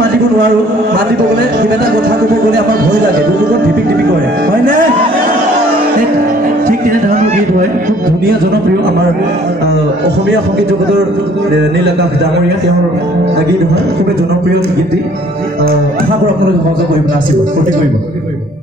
মাতিব নোৱাৰোঁ মাতিব গ'লে কিবা এটা কথা ক'ব গ'লে আমাৰ ভয় লাগে বুকুখন ঢিপিক ঢিপিক কৰে হয়নে ঠিক তেনেধৰণৰ গীত হয় খুব ধুনীয়া জনপ্ৰিয় আমাৰ অসমীয়া সংগীত জগতৰ নীল আকাশ ডাঙৰীয়া তেওঁৰ গীত হয় খুবেই জনপ্ৰিয় গীত আশা কৰোঁ আপোনালোকে সহযোগ কৰিব নাচিব ফূৰ্তি কৰিব